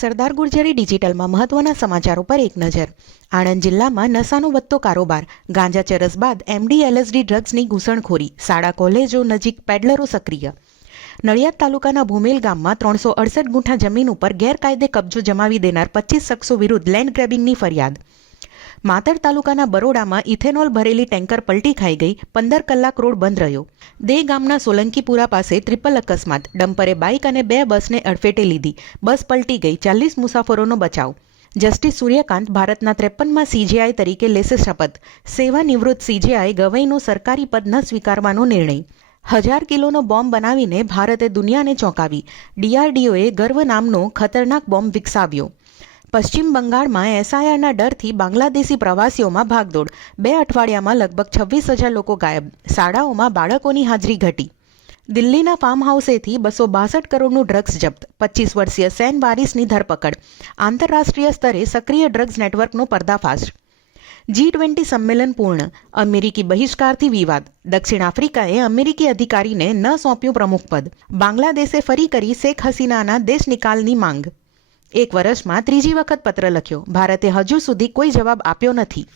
સરદાર ગુર્જરી ડિજિટલમાં મહત્વના સમાચારો પર એક નજર. આણંદ જિલ્લામાં નશાનો વધતો કારોબાર. ગાંજા ચરસ બાદ એમડી, એલએસડી ડ્રગ્સની ઘૂસણખોરી. શાળા, કોલેજો નજીક પેડલરો સક્રિય. નડિયાદ તાલુકાના ભૂમેલ ગામમાં ત્રણસો અડસઠ ગુંઠા જમીન ઉપર ગેરકાયદે કબજો જમાવી દેનાર પચીસ શખ્સો વિરુદ્ધ લેન્ડ ગ્રેબિંગની ફરિયાદ. માતર તાલુકાના બરોડામાં ઇથેનોલ ભરેલી ટેન્કર પલટી ખાઈ ગઈ, પંદર કલાક રોડ બંધ રહ્યો. દે ગામના સોલંકીપુરા પાસે ટ્રિપલ અકસ્માત, ડમ્પરે બાઇક અને બે બસને અડફેટે લીધી. બસ પલટી ગઈ, ચાલીસ મુસાફરોનો બચાવ. જસ્ટિસ સૂર્યકાંત ભારતના ત્રેપનમાં સીજેઆઈ તરીકે લેશે શપથ. સેવા નિવૃત્ત સીજેઆઈ ગવઈનો સરકારી પદ ન સ્વીકારવાનો નિર્ણય. હજાર કિલોનો બોમ્બ બનાવીને ભારતે દુનિયાને ચોંકાવી. ડીઆરડીઓએ ગર્વ નામનો ખતરનાક બોમ્બ વિકસાવ્યો. પશ્ચિમ બંગાળમાં એસઆઈઆરના ડરથી બાંગ્લાદેશી પ્રવાસીઓમાં ભાગદોડ. બે અઠવાડિયામાં લગભગ છવ્વીસ હજાર લોકો ગાયબ. શાળાઓમાં બાળકોની હાજરી ઘટી. દિલ્હીના ફાર્મ હાઉસેથી બસો બાસઠ કરોડનું ડ્રગ્સ જપ્ત. પચીસ વર્ષીય સેન વારિસની ધરપકડ. આંતરરાષ્ટ્રીય સ્તરે સક્રિય ડ્રગ્સ નેટવર્કનો પર્દાફાશ. જી ટ્વેન્ટી સંમેલન પૂર્ણ. અમેરિકી બહિષ્કારથી વિવાદ. દક્ષિણ આફ્રિકાએ અમેરિકી અધિકારીને ન સોંપ્યું પ્રમુખપદ બાંગ્લાદેશે ફરી કરી શેખ હસીનાના દેશ નિકાલની માંગ. એક વર્ષમાં ત્રીજી વખત પત્ર લખ્યો. ભારતે હજુ સુધી કોઈ જવાબ આપ્યો નથી.